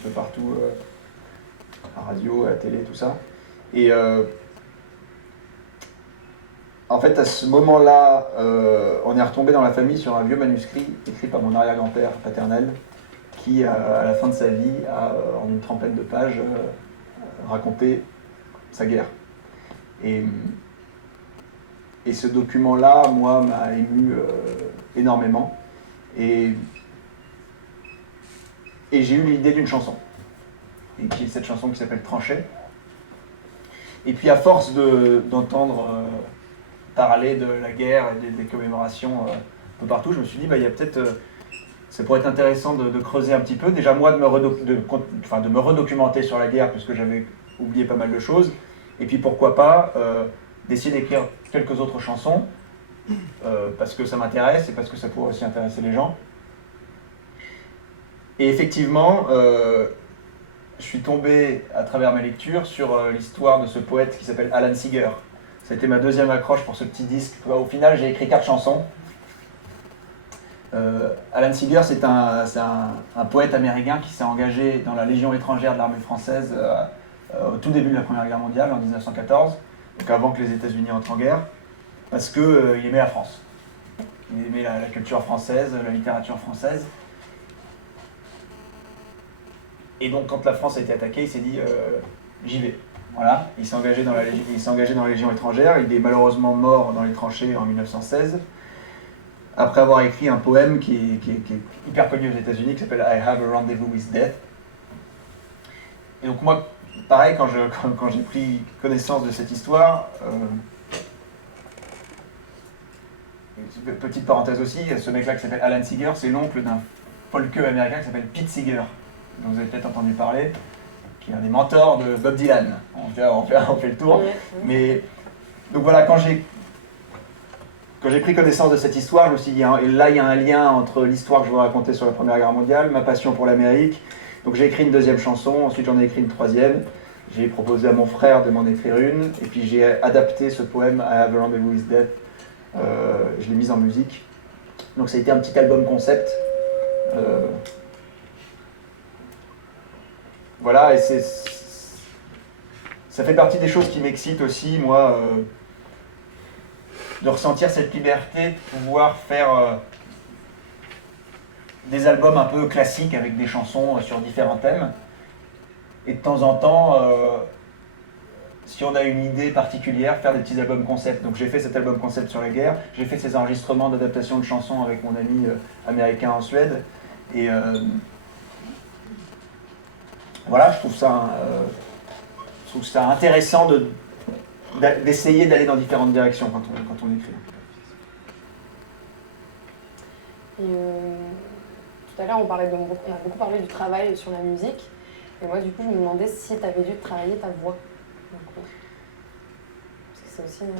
un peu partout, à la radio, à la télé, tout ça. Et en fait, à ce moment-là, on est retombé dans la famille sur un vieux manuscrit écrit par mon arrière-grand-père paternel, qui, à la fin de sa vie, a, en une trentaine de pages, raconté sa guerre. Et ce document-là, moi, m'a ému énormément. Et j'ai eu l'idée d'une chanson. Et qui est cette chanson qui s'appelle Tranchée. Et puis à force d'entendre parler de la guerre et des commémorations un peu partout, je me suis dit, il y a peut-être... ça pourrait être intéressant de creuser un petit peu. Déjà moi, de me redocumenter sur la guerre, puisque j'avais oublié pas mal de choses. Et puis pourquoi pas d'essayer d'écrire quelques autres chansons, parce que ça m'intéresse et parce que ça pourrait aussi intéresser les gens. Et effectivement, je suis tombé à travers mes lectures sur l'histoire de ce poète qui s'appelle Alan Seeger. Ça a été ma deuxième accroche pour ce petit disque. Au final, j'ai écrit 4 chansons. Alan Seeger, c'est un poète américain qui s'est engagé dans la Légion étrangère de l'armée française au tout début de la Première Guerre mondiale, en 1914, donc avant que les États-Unis entrent en guerre, parce qu'il aimait la France. Il aimait la culture française, la littérature française. Et donc, quand la France a été attaquée, il s'est dit j'y vais. Voilà. Il s'est engagé dans la Légion étrangère. Il est malheureusement mort dans les tranchées en 1916, après avoir écrit un poème qui est hyper connu aux États-Unis, qui s'appelle I Have a Rendezvous with Death. Et donc, moi, pareil, quand j'ai pris connaissance de cette histoire, petite parenthèse aussi, ce mec-là qui s'appelle Alan Seeger, c'est l'oncle d'un folkeux américain qui s'appelle Pete Seeger, dont vous avez peut-être entendu parler, qui est un des mentors de Bob Dylan. On fait le tour. Mais, donc voilà, quand j'ai pris connaissance de cette histoire, je me suis dit, et là il y a un lien entre l'histoire que je vous racontais sur la Première Guerre mondiale, ma passion pour l'Amérique. Donc j'ai écrit une deuxième chanson, ensuite j'en ai écrit une troisième. J'ai proposé à mon frère de m'en écrire une, et puis j'ai adapté ce poème I Have a Rendezvous with Death. Je l'ai mise en musique. Donc ça a été un petit album concept. Voilà, et ça fait partie des choses qui m'excitent aussi, moi, de ressentir cette liberté de pouvoir faire des albums un peu classiques avec des chansons sur différents thèmes. Et de temps en temps, si on a une idée particulière, faire des petits albums concept. Donc j'ai fait cet album concept sur la guerre, j'ai fait ces enregistrements d'adaptation de chansons avec mon ami américain en Suède. Et voilà, je trouve ça intéressant d'essayer d'aller dans différentes directions quand on écrit. Et, tout à l'heure, on a beaucoup parlé du travail sur la musique. Et moi, du coup, je me demandais si tu avais dû travailler ta voix. Parce que c'est aussi une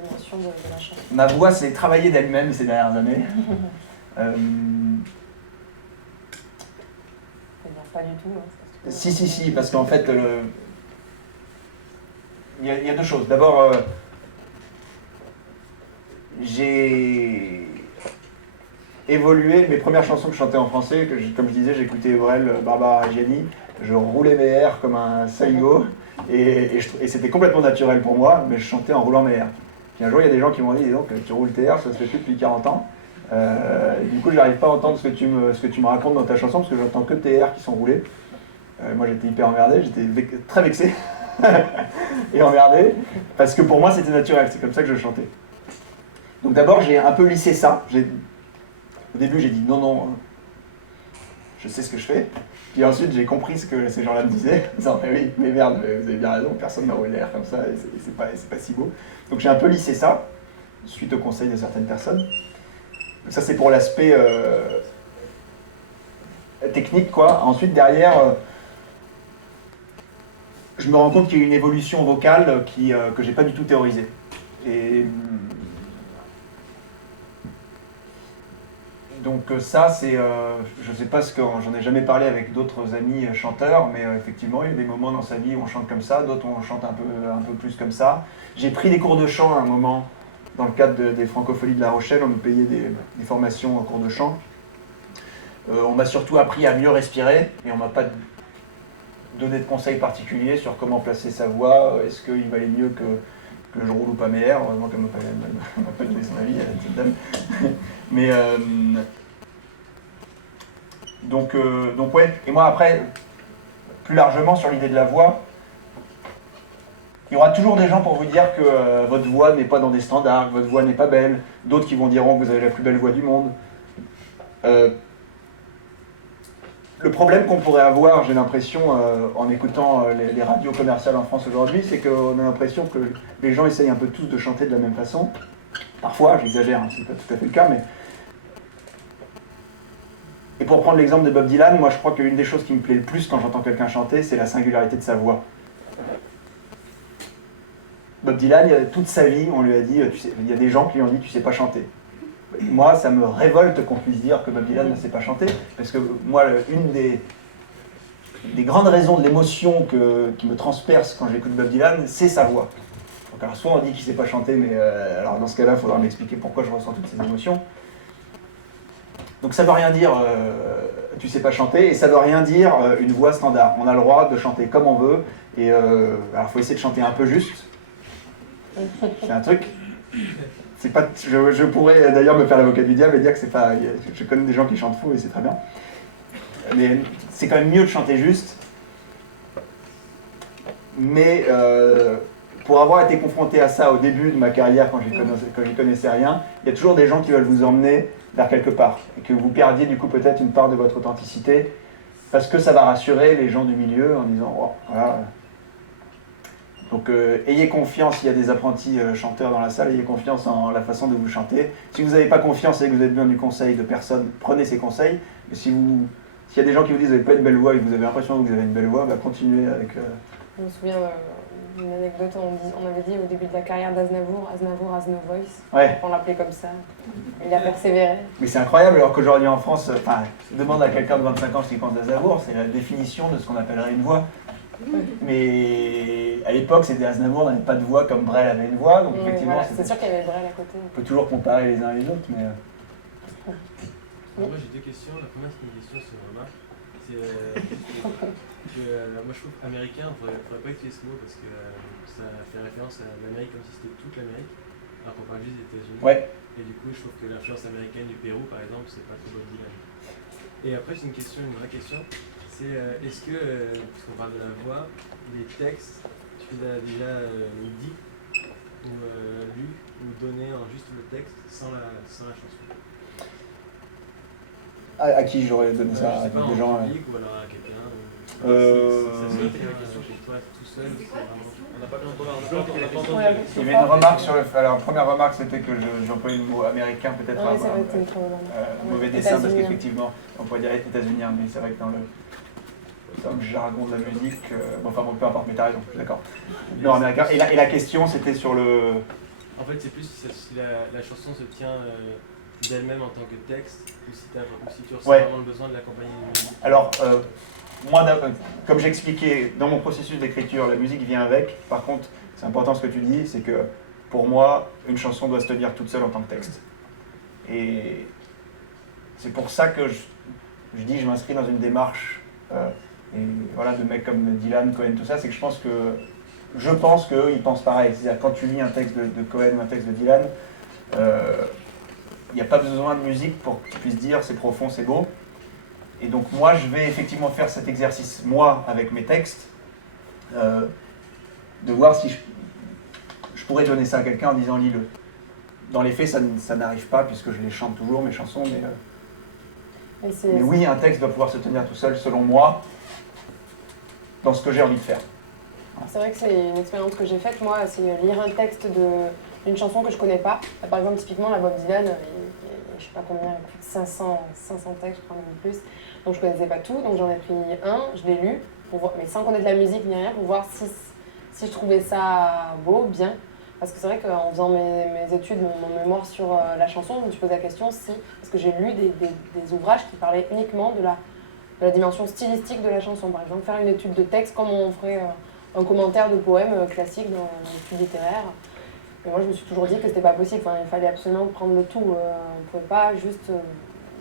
dimension de la chanson. Ma voix s'est travaillée d'elle-même ces dernières années. Pas du tout. Hein, si, parce qu'en fait, il y a deux choses. D'abord, j'ai évolué. Mes premières chansons que je chantais en français, comme je disais, j'écoutais Aurel, Barbara Reggiani, je roulais mes airs comme un saligo, et c'était complètement naturel pour moi, mais je chantais en roulant mes airs. Puis un jour, il y a des gens qui m'ont dit, dis donc, tu roules tes airs, ça se fait plus depuis 40 ans. Du coup, je n'arrive pas à entendre ce que tu me racontes dans ta chanson, parce que j'entends que tes airs qui sont roulés. Moi, j'étais hyper emmerdé, j'étais très vexé et emmerdé, parce que pour moi, c'était naturel, c'est comme ça que je chantais. Donc d'abord, j'ai un peu lissé ça. Au début, j'ai dit non, je sais ce que je fais. Puis ensuite, j'ai compris ce que ces gens-là me disaient, en disant, oui, mais merde, vous avez bien raison, personne n'a roulé l'air comme ça, et c'est pas si beau. Donc j'ai un peu lissé ça, suite au conseil de certaines personnes. Donc ça, c'est pour l'aspect technique, quoi. Ensuite, derrière, je me rends compte qu'il y a une évolution vocale que j'ai pas du tout théorisée. Et donc ça, c'est, je sais pas j'en ai jamais parlé avec d'autres amis chanteurs, mais effectivement, il y a des moments dans sa vie où on chante comme ça, d'autres où on chante un peu plus comme ça. J'ai pris des cours de chant à un moment, dans le cadre des Francopholies de La Rochelle, on nous payait des formations en cours de chant. On m'a surtout appris à mieux respirer, et on m'a pas donner de conseils particuliers sur comment placer sa voix. Est-ce qu'il valait mieux que je roule ou pas mes airs? Heureusement qu'elle ne m'a pas donné son avis, cette dame. Mais donc ouais. Et moi après, plus largement sur l'idée de la voix, il y aura toujours des gens pour vous dire que votre voix n'est pas dans des standards, que votre voix n'est pas belle. D'autres qui vont diront que vous avez la plus belle voix du monde. Le problème qu'on pourrait avoir, j'ai l'impression, en écoutant les radios commerciales en France aujourd'hui, c'est qu'on a l'impression que les gens essayent un peu tous de chanter de la même façon. Parfois, j'exagère, hein, c'est pas tout à fait le cas, mais... Et pour prendre l'exemple de Bob Dylan, moi je crois qu'une des choses qui me plaît le plus quand j'entends quelqu'un chanter, c'est la singularité de sa voix. Bob Dylan, toute sa vie, on lui a dit, tu sais, il y a des gens qui lui ont dit, tu sais pas chanter. Moi, ça me révolte qu'on puisse dire que Bob Dylan ne sait pas chanter, parce que moi, une des grandes raisons de l'émotion qui me transperce quand j'écoute Bob Dylan, c'est sa voix. Donc, alors, soit on dit qu'il ne sait pas chanter, mais alors dans ce cas-là, il faudra m'expliquer pourquoi je ressens toutes ces émotions. Donc ça ne veut rien dire tu ne sais pas chanter, et ça ne veut rien dire une voix standard. On a le droit de chanter comme on veut, et alors il faut essayer de chanter un peu juste. C'est un truc... C'est pas, je pourrais d'ailleurs me faire l'avocat du diable et dire que c'est pas... Je connais des gens qui chantent faux et c'est très bien. Mais c'est quand même mieux de chanter juste. Mais pour avoir été confronté à ça au début de ma carrière, quand j'y connaissais rien, il y a toujours des gens qui veulent vous emmener vers quelque part. Et que vous perdiez du coup peut-être une part de votre authenticité, parce que ça va rassurer les gens du milieu en disant oh, voilà. Donc ayez confiance, s'il y a des apprentis chanteurs dans la salle, ayez confiance en la façon de vous chanter. Si vous n'avez pas confiance et que vous êtes bien du conseil de personne, prenez ces conseils. Mais s'il y a des gens qui vous disent que vous n'avez pas une belle voix et que vous avez l'impression que vous avez une belle voix, bah, continuez avec... Je me souviens d'une anecdote, on avait dit au début de la carrière d'Aznavour, Aznavour has no voice, ouais. On l'appelait comme ça. Il a persévéré. Mais c'est incroyable, alors qu'aujourd'hui en France, demande à quelqu'un de 25 ans ce qu'il pense d'Aznavour, c'est la définition de ce qu'on appellerait une voix. Mais à l'époque, c'était Aznavour n'avait pas de voix comme Brel avait une voix, donc effectivement... Voilà, c'est sûr qu'il y avait Brel à côté. On peut toujours comparer les uns et les autres, mais... Moi j'ai deux questions. La première c'est une question sur Romain. C'est que moi je trouve américain, on ne faudrait pas utiliser ce mot parce que ça fait référence à l'Amérique comme si c'était toute l'Amérique, alors qu'on parle juste des États-Unis. Ouais. Et du coup je trouve que l'influence américaine du Pérou par exemple, c'est pas trop Bob Dylan. Et après j'ai une vraie question. C'est est-ce que, puisqu'on parle de la voix, les textes, tu les as déjà dit ou lus ou donné en juste le texte sans la chanson? À qui j'aurais donné ça? Je sais pas, des gens, en public ou alors à quelqu'un ça se fait la question chez toi tout seul, on n'a pas entendu. Il y avait une remarque sur le... Alors, la première remarque, c'était que j'employais le mot américain, peut-être mauvais dessin, parce qu'effectivement, on pourrait dire états-unien, mais c'est vrai que dans le jargon de la musique, enfin bon, peu importe, mais t'as raison, je suis d'accord. Non, américain. Et la question, c'était sur le... En fait, c'est plus si la chanson se tient d'elle-même en tant que texte, ou si tu ressens vraiment le besoin de l'accompagner d'une musique. Alors, moi, comme j'expliquais, dans mon processus d'écriture, la musique vient avec. Par contre, c'est important ce que tu dis, c'est que pour moi, une chanson doit se tenir toute seule en tant que texte. Et c'est pour ça que je dis que je m'inscris dans une démarche et voilà, de mecs comme Dylan, Cohen, tout ça, c'est que je pense qu'eux, ils pensent pareil. C'est-à-dire quand tu lis un texte de Cohen ou un texte de Dylan, il n'y a pas besoin de musique pour que tu puisses dire c'est profond, c'est beau. Et donc moi, je vais effectivement faire cet exercice, moi, avec mes textes, de voir si je pourrais donner ça à quelqu'un en disant lis-le. Dans les faits, ça n'arrive pas, puisque je les chante toujours, mes chansons, mais oui, un texte doit pouvoir se tenir tout seul, selon moi, dans ce que j'ai envie de faire. Voilà. C'est vrai que c'est une expérience que j'ai faite, moi, c'est lire un texte d'une chanson que je connais pas. Par exemple, typiquement, la Bob Dylan, je sais pas combien, plus de 500 textes, je crois même plus. Donc je connaissais pas tout, donc j'en ai pris un, je l'ai lu, pour voir, mais sans connaître la musique ni rien, pour voir si je trouvais ça beau, bien. Parce que c'est vrai qu'en faisant mes études, mon mémoire sur la chanson, je me suis posé la question parce que j'ai lu des ouvrages qui parlaient uniquement de la dimension stylistique de la chanson. Par exemple, faire une étude de texte comme on ferait un commentaire de poème classique dans l'étude littéraire. Et moi, je me suis toujours dit que c'était pas possible. Enfin, il fallait absolument prendre le tout. On ne pouvait pas juste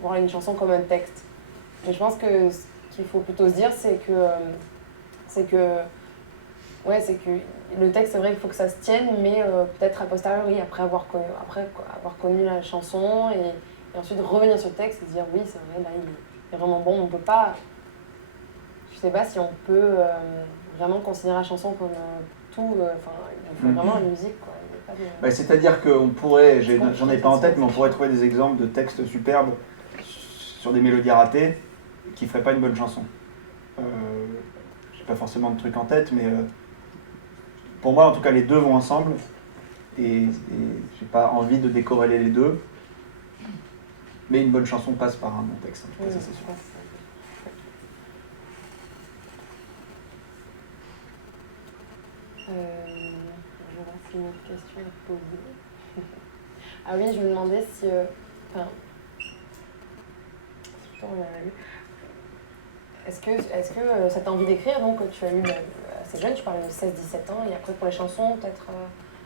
voir une chanson comme un texte. Mais je pense que ce qu'il faut plutôt se dire, c'est que c'est que le texte, c'est vrai qu'il faut que ça se tienne, mais peut-être a posteriori, après avoir connu la chanson, et ensuite revenir sur le texte et se dire oui, c'est vrai, là, il est vraiment bon. On peut pas... Je sais pas si on peut vraiment considérer la chanson comme tout... il faut vraiment la musique, quoi. Il y a pas de... Bah, c'est-à-dire qu'on pourrait, j'en ai pas en tête, mais on pourrait trouver des exemples de textes superbes sur des mélodies ratées qui feraient pas une bonne chanson. J'ai pas forcément de trucs en tête, mais pour moi, en tout cas, les deux vont ensemble, et j'ai pas envie de décorréler les deux. Mais une bonne chanson passe par un bon texte, en tout cas, ça c'est sûr. Je vais voir si une autre question est posée. Ah oui, je me demandais si... Est-ce que cette envie d'écrire, donc tu as eu assez jeune, tu parlais de 16-17 ans, et après pour les chansons, peut-être,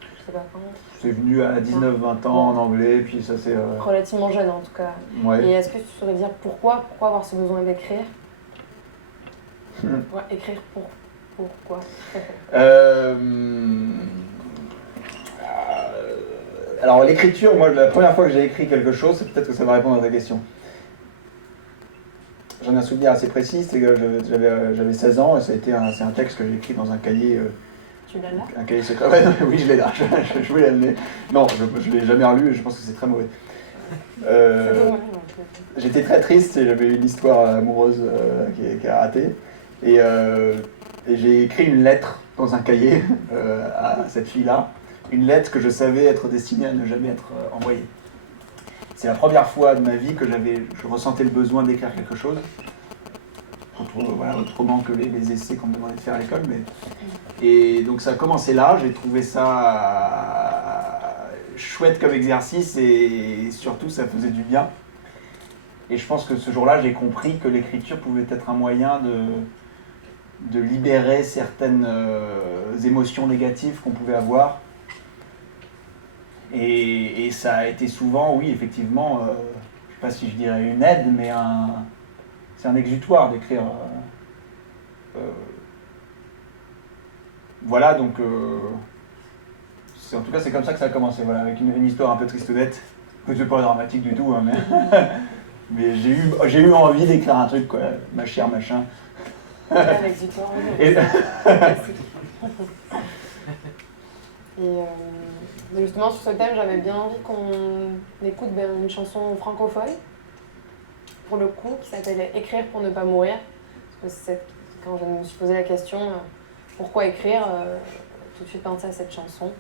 je sais pas quand. C'est venu à 19-20 ans en anglais, puis ça c'est... Relativement jeune en tout cas. Ouais. Et est-ce que tu saurais dire pourquoi avoir ce besoin d'écrire? Écrire pourquoi? Alors l'écriture, moi la première fois que j'ai écrit quelque chose, c'est peut-être que ça va répondre à ta question. J'en ai un souvenir assez précis, c'est que j'avais 16 ans et c'est un texte que j'ai écrit dans un cahier. Tu l'as là? Un cahier secret. Ouais, oui, je l'ai là, je voulais l'amener. Non, je ne l'ai jamais relu et je pense que c'est très mauvais. J'étais très triste et j'avais une histoire amoureuse qui a raté. Et j'ai écrit une lettre dans un cahier à cette fille-là. Une lettre que je savais être destinée à ne jamais être envoyée. C'est la première fois de ma vie que je ressentais le besoin d'écrire quelque chose. Autrement que les essais qu'on me demandait de faire à l'école. Et donc ça a commencé là, j'ai trouvé ça chouette comme exercice et surtout ça faisait du bien. Et je pense que ce jour-là, j'ai compris que l'écriture pouvait être un moyen de libérer certaines émotions négatives qu'on pouvait avoir. Et ça a été souvent, oui, effectivement, je ne sais pas si je dirais une aide, mais c'est un exutoire d'écrire. Voilà, donc, en tout cas, c'est comme ça que ça a commencé, voilà, avec une histoire un peu tristounette. C'est pas dramatique du tout, hein, mais j'ai eu envie d'écrire un truc, quoi, ma chère machin. Un exutoire, oui. Et justement, sur ce thème, j'avais bien envie qu'on écoute une chanson francophone, pour le coup, qui s'appelle « Écrire pour ne pas mourir ». Parce que quand je me suis posé la question « Pourquoi écrire ?», tout de suite pensé à cette chanson,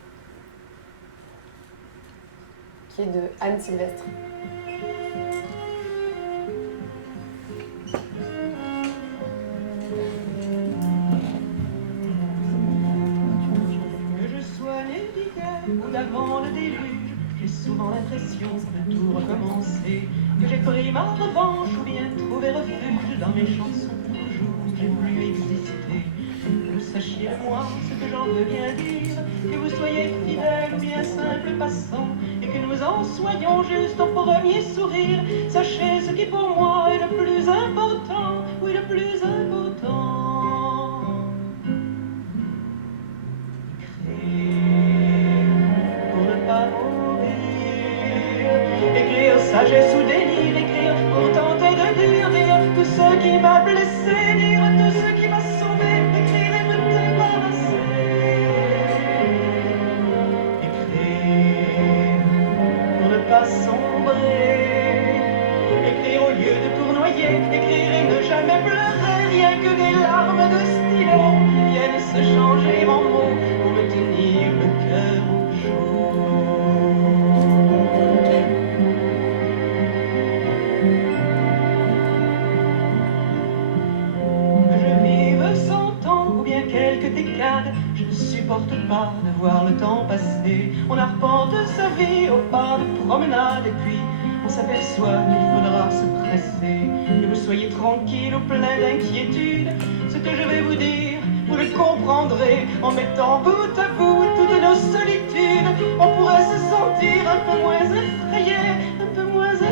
qui est de Anne Sylvestre. Ou d'avant le déluge, j'ai souvent l'impression de tout recommencer, que j'ai pris ma revanche ou bien trouvé refuge dans mes chansons. Toujours j'ai voulu exister. Que vous sachiez de moi ce que j'en veux bien dire, que vous soyez fidèle ou bien simple passant, et que nous en soyons juste au premier sourire. Sachez ce qui pour moi est le plus important, oui le plus important. Écrire sagesse ou délire, écrire pour tenter de dire tout ce qui m'a blessé, dire tout ce qui m'a sauvé, écrire et me débarrasser. Écrire pour ne pas sombrer, écrire au lieu de tournoyer, écrire et ne jamais pleurer, rien que des larmes de stylo qui viennent se changer en mots pour me tenir le cœur chaud. Je ne supporte pas de voir le temps passer. On arpente sa vie au pas de promenade et puis on s'aperçoit qu'il faudra se presser. Que vous soyez tranquille ou plein d'inquiétude, ce que je vais vous dire, vous le comprendrez en mettant bout à bout toutes nos solitudes. On pourrait se sentir un peu moins effrayé, un peu moins effrayé.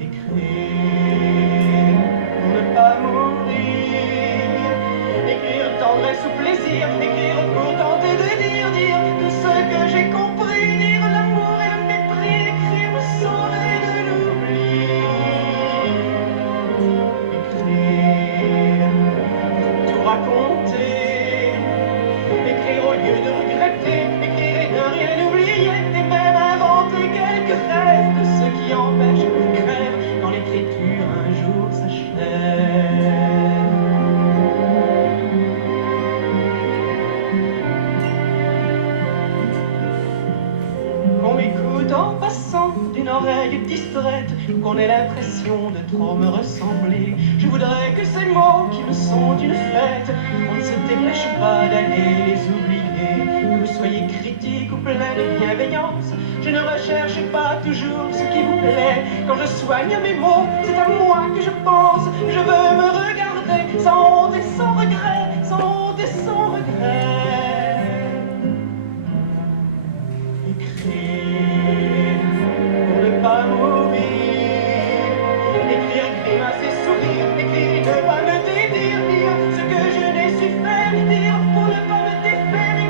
Écrire qu'on ait l'impression de trop me ressembler. Je voudrais que ces mots qui me sont une fête, on ne se dépêche pas d'aller les oublier. Que vous soyez critique ou plein de bienveillance, je ne recherche pas toujours ce qui vous plaît. Quand je soigne mes mots, c'est à moi que je pense.